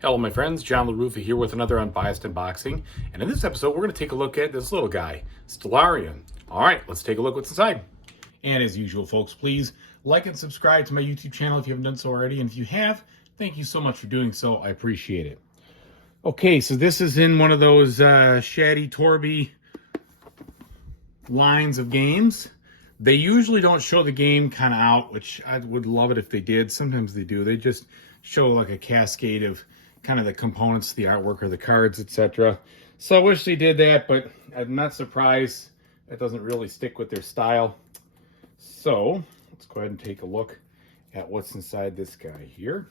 Hello my friends, John LaRuffa here with another Unbiased unboxing, and in this episode we're going to take a look at this little guy, Stellarion. Alright, let's take a look what's inside. And as usual folks, please like and subscribe to my YouTube channel if you haven't done so already, and if you have, thank you so much for doing so, I appreciate it. Okay, so this is in one of those Shaddy Torby lines of games. They usually don't show the game kind of out, which I would love it if they did. Sometimes they do. They just show like a cascade of kind of the components, the artwork, or the cards, etc. So I wish they did that, but I'm not surprised. That doesn't really stick with their style. So let's go ahead and take a look at what's inside this guy here.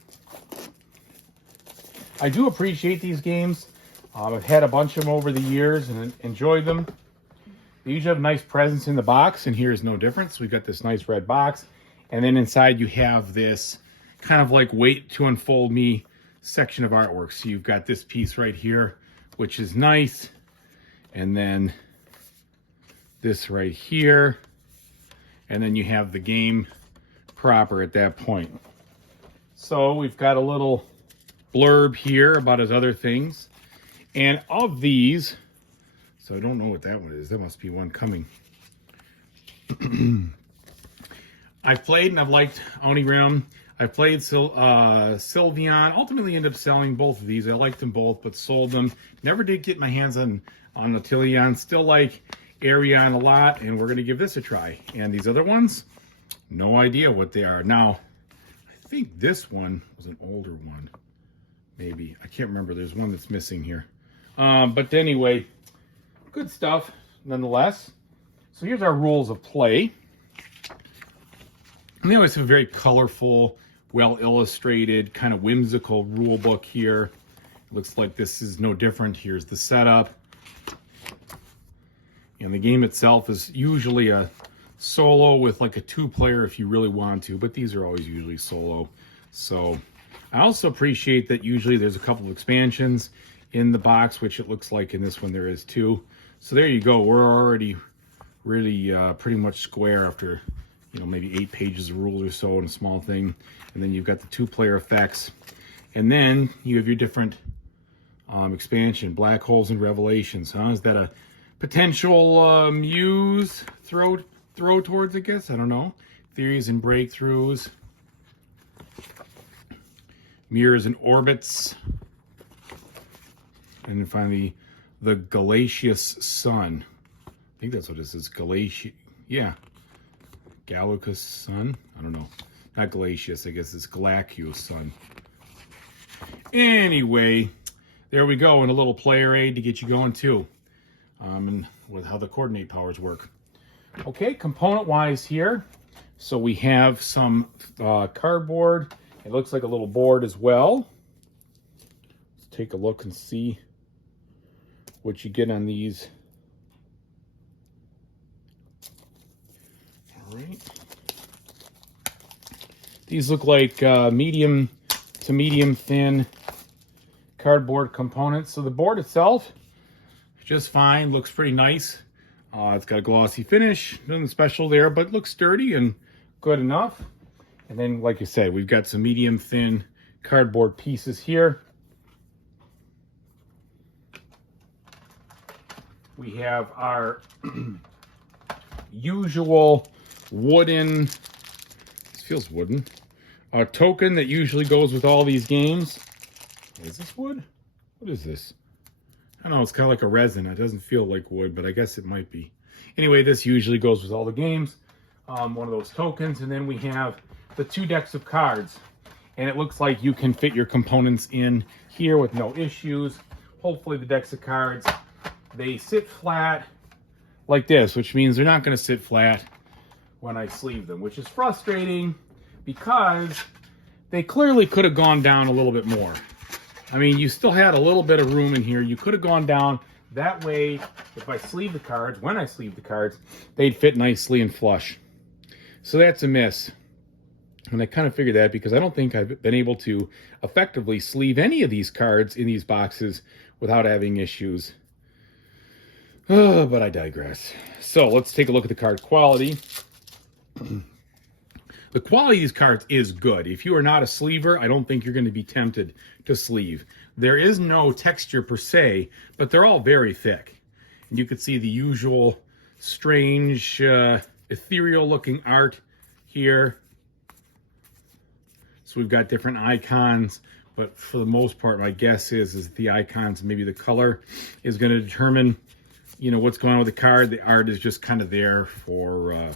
I do appreciate these games. I've had a bunch of them over the years and enjoyed them. They usually have a nice presence in the box, and here's no difference. We've got this nice red box, and then inside you have this kind of like wait to unfold me section of artwork. So you've got this piece right here, which is nice, and then this right here, and then you have the game proper at that point. So we've got a little blurb here about his other things, and of these, so I don't know what that one is. There must be one coming. I've played and I've liked Onirim. I've played Sylveon. Ultimately ended up selling both of these. I liked them both, but sold them. Never did get my hands on Stellarion. Still like Arion a lot, and we're going to give this a try. And these other ones, no idea what they are. Now, I think this one was an older one. Maybe. I can't remember. There's one that's missing here. But anyway, good stuff nonetheless. So here's our rules of play. And they always have a very colorful, well illustrated, kind of whimsical rule book here. It looks like this is no different. Here's the setup. And the game itself is usually a solo with like a two-player if you really want to, but these are always usually solo. So I also appreciate that usually there's a couple of expansions in the box, which it looks like in this one there is too. So there you go. We're already really pretty much square after, you know, maybe 8 pages of rules or so and a small thing. And then you've got the two-player effects. And then you have your different expansion, black holes and revelations. Huh? Is that a potential muse throw towards, I guess? I don't know. Theories and breakthroughs. Mirrors and orbits. And then finally, the Galactius Sun. I think that's what this is. Yeah. Galacus Sun? I don't know. Not Galactius, I guess it's Galactius Sun. Anyway, there we go. And a little player aid to get you going too. And with how the coordinate powers work. Okay, component-wise here. So we have some cardboard. It looks like a little board as well. Let's take a look and see what you get on these. All right. These look like medium to medium thin cardboard components. So the board itself, just fine, looks pretty nice. It's got a glossy finish, nothing special there, but looks sturdy and good enough. And then, like I said, we've got some medium thin cardboard pieces here. We have our usual wooden, this feels wooden, token that usually goes with all these games. Is this wood? What is this? I don't know, it's kind of like a resin. It doesn't feel like wood, but I guess it might be. Anyway, this usually goes with all the games. One of those tokens, and then we have the 2 decks of cards. And it looks like you can fit your components in here with no issues. Hopefully the decks of cards, they sit flat like this, which means they're not going to sit flat when I sleeve them, which is frustrating because they clearly could have gone down a little bit more. I mean, you still had a little bit of room in here. You could have gone down that way. If I sleeve the cards, when I sleeve the cards, they'd fit nicely and flush. So that's a miss. And I kind of figured that because I don't think I've been able to effectively sleeve any of these cards in these boxes without having issues. But I digress. So let's take a look at the card quality. The quality of these cards is good. If you are not a sleever, I don't think you're going to be tempted to sleeve. There is no texture per se, but they're all very thick. And you can see the usual strange, ethereal looking art here. So we've got different icons, but for the most part, my guess is the icons, maybe the color is going to determine, you know, what's going on with the card. The art is just kind of there for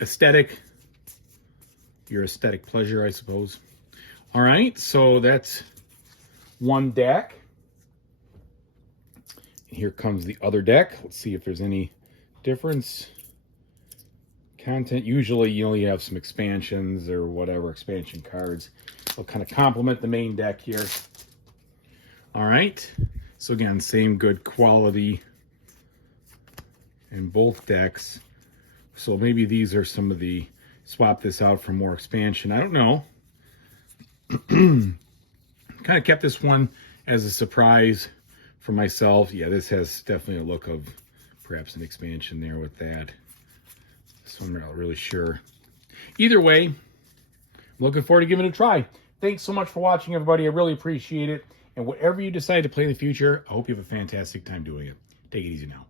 aesthetic, your aesthetic pleasure, I suppose. All right, so that's one deck. And here comes the other deck. Let's see if there's any difference. Content, usually you only have some expansions or whatever, expansion cards. They'll kind of complement the main deck here. All right, so again, same good quality in both decks. So maybe these are some of the, swap this out for more expansion. I don't know. Kind of kept this one as a surprise for myself. Yeah, this has definitely a look of perhaps an expansion there with that. So I'm not really sure. Either way, I'm looking forward to giving it a try. Thanks so much for watching, everybody. I really appreciate it. And whatever you decide to play in the future, I hope you have a fantastic time doing it. Take it easy now.